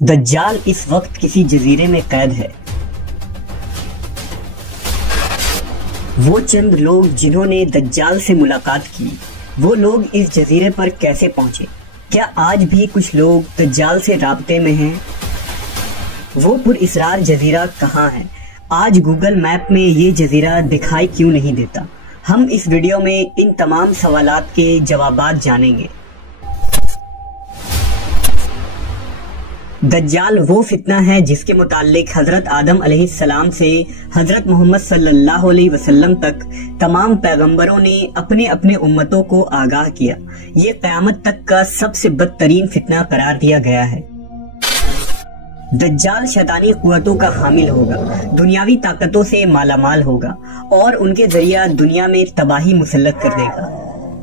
دجال اس وقت کسی جزیرے میں قید ہے۔ وہ چند لوگ جنہوں نے دجال سے ملاقات کی، وہ لوگ اس جزیرے پر کیسے پہنچے؟ کیا آج بھی کچھ لوگ دجال سے رابطے میں ہیں؟ وہ پر اسرار جزیرہ کہاں ہے؟ آج گوگل میپ میں یہ جزیرہ دکھائی کیوں نہیں دیتا؟ ہم اس ویڈیو میں ان تمام سوالات کے جوابات جانیں گے۔ دجال وہ فتنہ ہے جس کے متعلق حضرت آدم علیہ السلام سے حضرت محمد صلی اللہ علیہ وسلم تک تمام پیغمبروں نے اپنے اپنے امتوں کو آگاہ کیا۔ یہ قیامت تک کا سب سے بدترین فتنہ قرار دیا گیا ہے۔ دجال شیطانی قوتوں کا حامل ہوگا، دنیاوی طاقتوں سے مالا مال ہوگا اور ان کے ذریعہ دنیا میں تباہی مسلط کر دے گا۔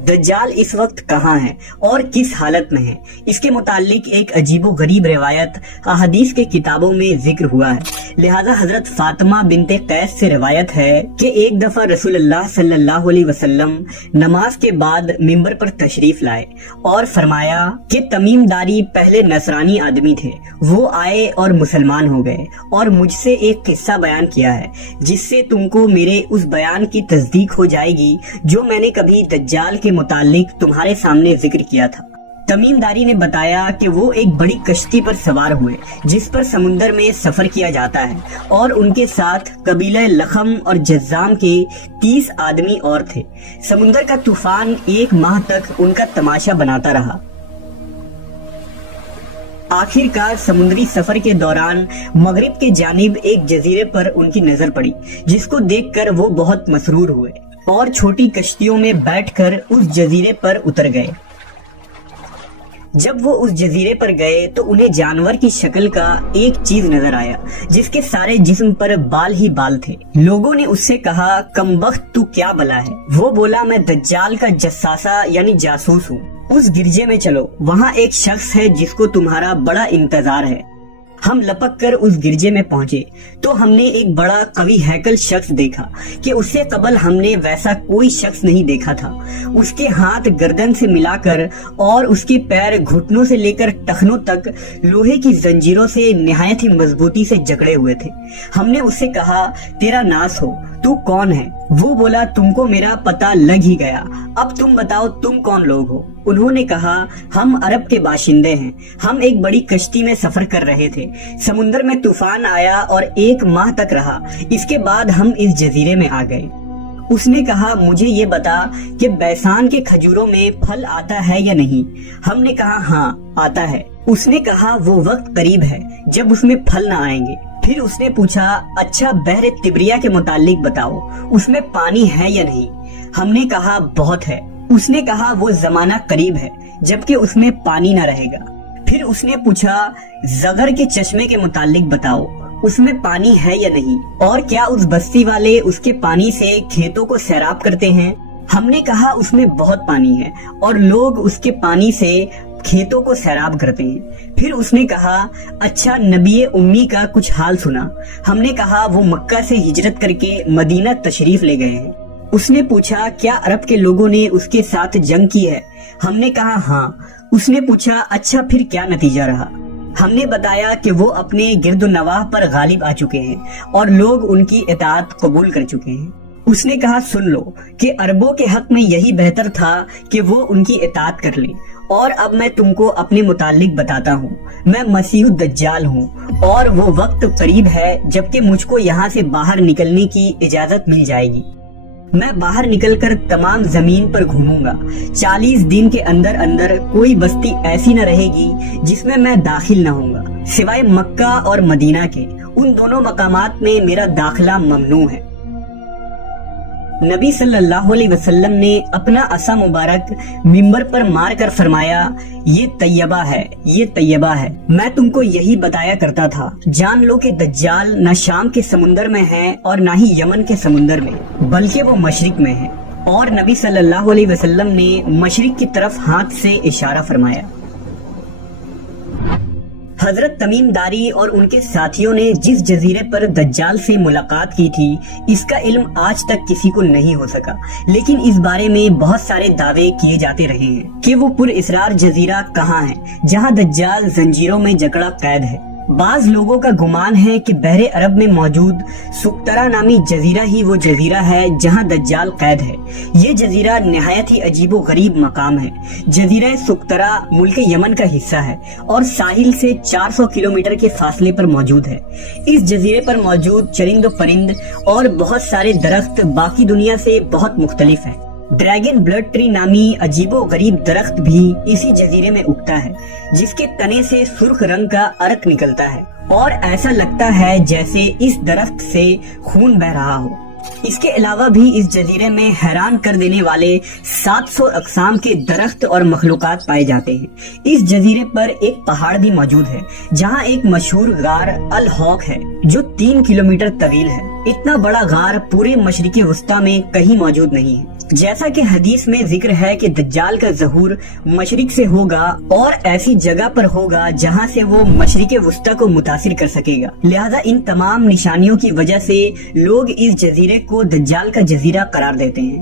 دجال اس وقت کہاں ہے اور کس حالت میں ہے؟ اس کے متعلق ایک عجیب و غریب روایت احادیث کے کتابوں میں ذکر ہوا ہے۔ لہذا حضرت فاطمہ بنت قیس سے روایت ہے کہ ایک دفعہ رسول اللہ صلی اللہ علیہ وسلم نماز کے بعد منبر پر تشریف لائے اور فرمایا کہ تمیم داری پہلے نصرانی آدمی تھے، وہ آئے اور مسلمان ہو گئے اور مجھ سے ایک قصہ بیان کیا ہے جس سے تم کو میرے اس بیان کی تصدیق ہو جائے گی جو میں نے کبھی دجال کے متعلق تمہارے سامنے ذکر کیا تھا۔ تمیم داری نے بتایا کہ وہ ایک بڑی کشتی پر سوار ہوئے جس پر سمندر میں سفر کیا جاتا ہے اور ان کے ساتھ قبیلہ لخم اور جزام کے 30 آدمی اور تھے۔ سمندر کا طوفان 1 ماہ تک ان کا تماشا بناتا رہا۔ آخر کار سمندری سفر کے دوران مغرب کے جانب ایک جزیرے پر ان کی نظر پڑی جس کو دیکھ کر وہ بہت مسرور ہوئے اور چھوٹی کشتیوں میں بیٹھ کر اس جزیرے پر اتر گئے۔ جب وہ اس جزیرے پر گئے تو انہیں جانور کی شکل کا ایک چیز نظر آیا جس کے سارے جسم پر بال ہی بال تھے۔ لوگوں نے اس سے کہا، کمبخت تو کیا بلا ہے؟ وہ بولا، میں دجال کا جساسہ یعنی جاسوس ہوں۔ اس گرجے میں چلو، وہاں ایک شخص ہے جس کو تمہارا بڑا انتظار ہے۔ ہم لپک کر اس گرجے میں پہنچے تو ہم نے ایک بڑا قوی ہیکل شخص دیکھا کہ اس سے قبل ہم نے ویسا کوئی شخص نہیں دیکھا تھا۔ اس کے ہاتھ گردن سے ملا کر اور اس کے پیر گھٹنوں سے لے کر ٹخنوں تک لوہے کی زنجیروں سے نہایت ہی مضبوطی سے جکڑے ہوئے تھے۔ ہم نے اس سے کہا، تیرا ناس ہو، تو کون ہے؟ وہ بولا، تم کو میرا پتہ لگ ہی گیا، اب تم بتاؤ تم کون لوگ ہو؟ انہوں نے کہا، ہم عرب کے باشندے ہیں، ہم ایک بڑی کشتی میں سفر کر رہے تھے، سمندر میں طوفان آیا اور 1 ماہ تک رہا، اس کے بعد ہم اس جزیرے میں آ گئے۔ اس نے کہا، مجھے یہ بتا کہ بیسان کے کھجوروں میں پھل آتا ہے یا نہیں؟ ہم نے کہا، ہاں آتا ہے۔ اس نے کہا، وہ وقت قریب ہے جب اس میں پھل نہ آئیں گے۔ پھر اس نے پوچھا، اچھا بحر تبریہ کے متعلق بتاؤ، اس میں پانی ہے یا نہیں؟ ہم نے کہا، بہت ہے۔ اس نے کہا، وہ زمانہ قریب ہے جبکہ اس میں پانی نہ رہے گا۔ پھر اس نے پوچھا، زغر کے چشمے کے متعلق بتاؤ، اس میں پانی ہے یا نہیں؟ اور کیا اس بستی والے اس کے پانی سے کھیتوں کو سیراب کرتے ہیں؟ ہم نے کہا، اس میں بہت پانی ہے اور لوگ اس کے پانی سے کھیتوں کو سیراب کرتے ہیں۔ پھر اس نے کہا، اچھا نبی امی کا کچھ حال سنا؟ ہم نے کہا، وہ مکہ سے ہجرت کر کے مدینہ تشریف لے گئے ہیں۔ اس نے پوچھا، کیا عرب کے لوگوں نے اس کے ساتھ جنگ کی ہے؟ ہم نے کہا، ہاں۔ اس نے پوچھا، اچھا پھر کیا نتیجہ رہا؟ ہم نے بتایا کہ وہ اپنے گرد و نواح پر غالب آ چکے ہیں اور لوگ ان کی اطاعت قبول کر چکے ہیں۔ اس نے کہا، سن لو کہ عربوں کے حق میں یہی بہتر تھا کہ وہ ان کی اطاعت کر لیں، اور اب میں تم کو اپنے متعلق بتاتا ہوں۔ میں مسیح الدجال ہوں اور وہ وقت قریب ہے جبکہ مجھ کو یہاں سے باہر نکلنے کی اجازت مل جائے گی۔ میں باہر نکل کر تمام زمین پر گھوموں گا۔ 40 دن کے اندر اندر کوئی بستی ایسی نہ رہے گی جس میں میں داخل نہ ہوں گا، سوائے مکہ اور مدینہ کے۔ ان دونوں مقامات میں میرا داخلہ ممنوع ہے۔ نبی صلی اللہ علیہ وسلم نے اپنا عصا مبارک منبر پر مار کر فرمایا، یہ طیبہ ہے، یہ طیبہ ہے۔ میں تم کو یہی بتایا کرتا تھا، جان لو کہ دجال نہ شام کے سمندر میں ہے اور نہ ہی یمن کے سمندر میں، بلکہ وہ مشرق میں ہے۔ اور نبی صلی اللہ علیہ وسلم نے مشرق کی طرف ہاتھ سے اشارہ فرمایا۔ حضرت تمیم داری اور ان کے ساتھیوں نے جس جزیرے پر دجال سے ملاقات کی تھی اس کا علم آج تک کسی کو نہیں ہو سکا، لیکن اس بارے میں بہت سارے دعوے کیے جاتے رہے ہیں کہ وہ پر اسرار جزیرہ کہاں ہے جہاں دجال زنجیروں میں جکڑا قید ہے۔ بعض لوگوں کا گمان ہے کہ بحر عرب میں موجود سقطرہ نامی جزیرہ ہی وہ جزیرہ ہے جہاں دجال قید ہے۔ یہ جزیرہ نہایت ہی عجیب و غریب مقام ہے۔ جزیرہ سقطرہ ملک یمن کا حصہ ہے اور ساحل سے 400 کلومیٹر کے فاصلے پر موجود ہے۔ اس جزیرے پر موجود چرند و پرند اور بہت سارے درخت باقی دنیا سے بہت مختلف ہیں۔ ڈریگن بلڈ ٹری نامی عجیب و غریب درخت بھی اسی جزیرے میں اگتا ہے، جس کے تنے سے سرخ رنگ کا عرق نکلتا ہے اور ایسا لگتا ہے جیسے اس درخت سے خون بہ رہا ہو۔ اس کے علاوہ بھی اس جزیرے میں حیران کر دینے والے 700 اقسام کے درخت اور مخلوقات پائے جاتے ہیں۔ اس جزیرے پر ایک پہاڑ بھی موجود ہے جہاں ایک مشہور غار الحوق ہے جو 3 کلومیٹر طویل ہے۔ اتنا بڑا غار پورے مشرق وسطی میں کہیں موجود نہیں ہے۔ جیسا کہ حدیث میں ذکر ہے کہ دجال کا ظہور مشرق سے ہوگا اور ایسی جگہ پر ہوگا جہاں سے وہ مشرق وسطی کو متاثر کر سکے گا، لہذا ان تمام نشانیوں کی وجہ سے لوگ اس جزیرے کو دجال کا جزیرہ قرار دیتے ہیں۔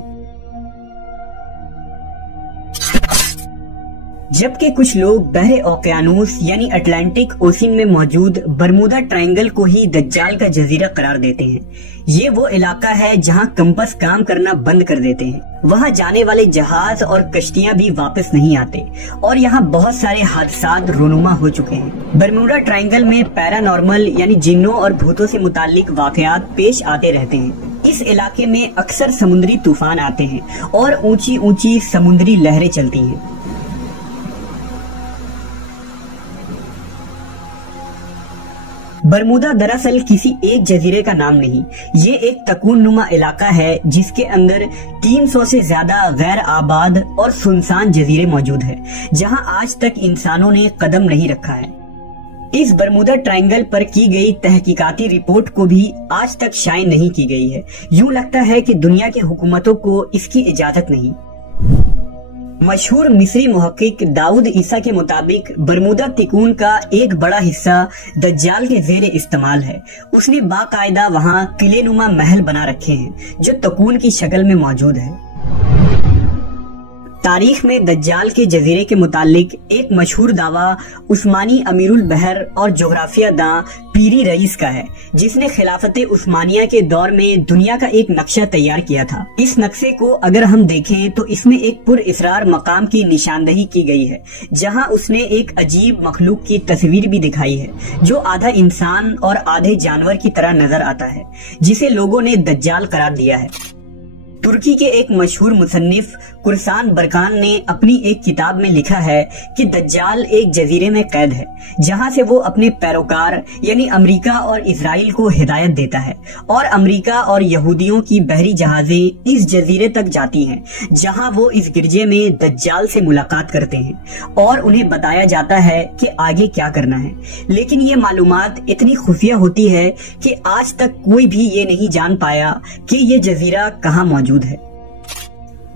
جبکہ کچھ لوگ بحر اوقیانوس یعنی اٹلانٹک اوشین میں موجود برمودا ٹرائنگل کو ہی دجال کا جزیرہ قرار دیتے ہیں۔ یہ وہ علاقہ ہے جہاں کمپس کام کرنا بند کر دیتے ہیں، وہاں جانے والے جہاز اور کشتیاں بھی واپس نہیں آتے اور یہاں بہت سارے حادثات رونما ہو چکے ہیں۔ برمودا ٹرائنگل میں پیرا نارمل یعنی جنوں اور بھوتوں سے متعلق واقعات پیش آتے رہتے ہیں۔ اس علاقے میں اکثر سمندری طوفان آتے ہیں اور اونچی اونچی سمندری لہریں چلتی ہیں۔ برمودا دراصل کسی ایک جزیرے کا نام نہیں، یہ ایک تکون نما علاقہ ہے جس کے اندر 300 سے زیادہ غیر آباد اور سنسان جزیرے موجود ہیں جہاں آج تک انسانوں نے قدم نہیں رکھا ہے۔ اس برمودا ٹرائنگل پر کی گئی تحقیقاتی رپورٹ کو بھی آج تک شائع نہیں کی گئی ہے۔ یوں لگتا ہے کہ دنیا کی حکومتوں کو اس کی اجازت نہیں۔ مشہور مصری محقق داؤد عیسیٰ کے مطابق برمودا تکون کا ایک بڑا حصہ دجال کے زیر استعمال ہے۔ اس نے باقاعدہ وہاں قلعے نما محل بنا رکھے ہیں جو تکون کی شکل میں موجود ہے۔ تاریخ میں دجال کے جزیرے کے متعلق ایک مشہور دعویٰ عثمانی امیر البحر اور جغرافیہ داں پیری رئیس کا ہے، جس نے خلافت عثمانیہ کے دور میں دنیا کا ایک نقشہ تیار کیا تھا۔ اس نقشے کو اگر ہم دیکھیں تو اس میں ایک پر اسرار مقام کی نشاندہی کی گئی ہے جہاں اس نے ایک عجیب مخلوق کی تصویر بھی دکھائی ہے جو آدھا انسان اور آدھے جانور کی طرح نظر آتا ہے، جسے لوگوں نے دجال قرار دیا ہے۔ ترکی کے ایک مشہور مصنف قرسان برکان نے اپنی ایک کتاب میں لکھا ہے کہ دجال ایک جزیرے میں قید ہے جہاں سے وہ اپنے پیروکار یعنی امریکہ اور اسرائیل کو ہدایت دیتا ہے، اور امریکہ اور یہودیوں کی بحری جہازیں اس جزیرے تک جاتی ہیں جہاں وہ اس گرجے میں دجال سے ملاقات کرتے ہیں اور انہیں بتایا جاتا ہے کہ آگے کیا کرنا ہے، لیکن یہ معلومات اتنی خفیہ ہوتی ہے کہ آج تک کوئی بھی یہ نہیں جان پایا کہ یہ جزیرہ کہاں موجود ہے۔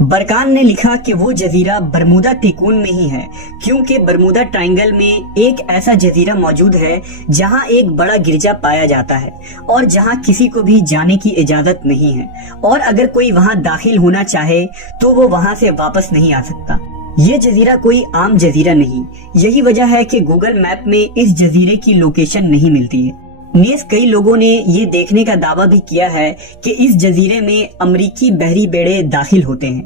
برکان نے لکھا کہ وہ جزیرہ برمودا تکون میں ہی ہے کیونکہ برمودا ٹرائنگل میں ایک ایسا جزیرہ موجود ہے جہاں ایک بڑا گرجا پایا جاتا ہے اور جہاں کسی کو بھی جانے کی اجازت نہیں ہے، اور اگر کوئی وہاں داخل ہونا چاہے تو وہ وہاں سے واپس نہیں آ سکتا۔ یہ جزیرہ کوئی عام جزیرہ نہیں، یہی وجہ ہے کہ گوگل میپ میں اس جزیرے کی لوکیشن نہیں ملتی ہے۔ نیز کئی لوگوں نے یہ دیکھنے کا دعویٰ بھی کیا ہے کہ اس جزیرے میں امریکی بحری بیڑے داخل ہوتے ہیں۔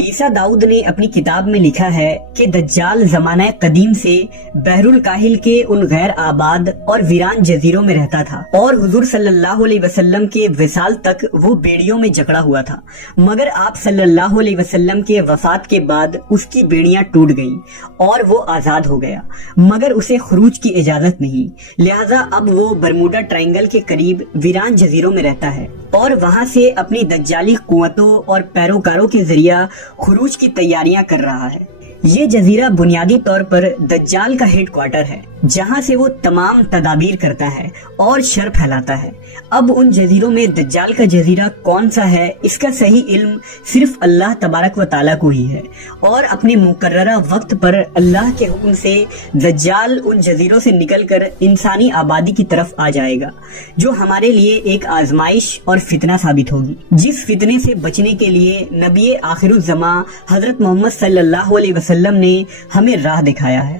عیسیٰ داؤد نے اپنی کتاب میں لکھا ہے کہ دجال زمانہ قدیم سے بحر الکاہل کے ان غیر آباد اور ویران جزیروں میں رہتا تھا، اور حضور صلی اللہ علیہ وسلم کے وصال تک وہ بیڑیوں میں جکڑا ہوا تھا، مگر آپ صلی اللہ علیہ وسلم کے وفات کے بعد اس کی بیڑیاں ٹوٹ گئیں اور وہ آزاد ہو گیا، مگر اسے خروج کی اجازت نہیں، لہذا اب وہ برمودا ٹرائنگل کے قریب ویران جزیروں میں رہتا ہے اور وہاں سے اپنی دجالی قوتوں اور پیروکاروں کے ذریعہ خروج کی تیاریاں کر رہا ہے۔ یہ جزیرہ بنیادی طور پر دجال کا ہیڈ کوارٹر ہے۔ جہاں سے وہ تمام تدابیر کرتا ہے اور شر پھیلاتا ہے۔ اب ان جزیروں میں دجال کا جزیرہ کون سا ہے، اس کا صحیح علم صرف اللہ تبارک و تعالیٰ کو ہی ہے، اور اپنے مقررہ وقت پر اللہ کے حکم سے دجال ان جزیروں سے نکل کر انسانی آبادی کی طرف آ جائے گا، جو ہمارے لیے ایک آزمائش اور فتنہ ثابت ہوگی، جس فتنے سے بچنے کے لیے نبی آخر الزماں حضرت محمد صلی اللہ علیہ وسلم نے ہمیں راہ دکھایا ہے۔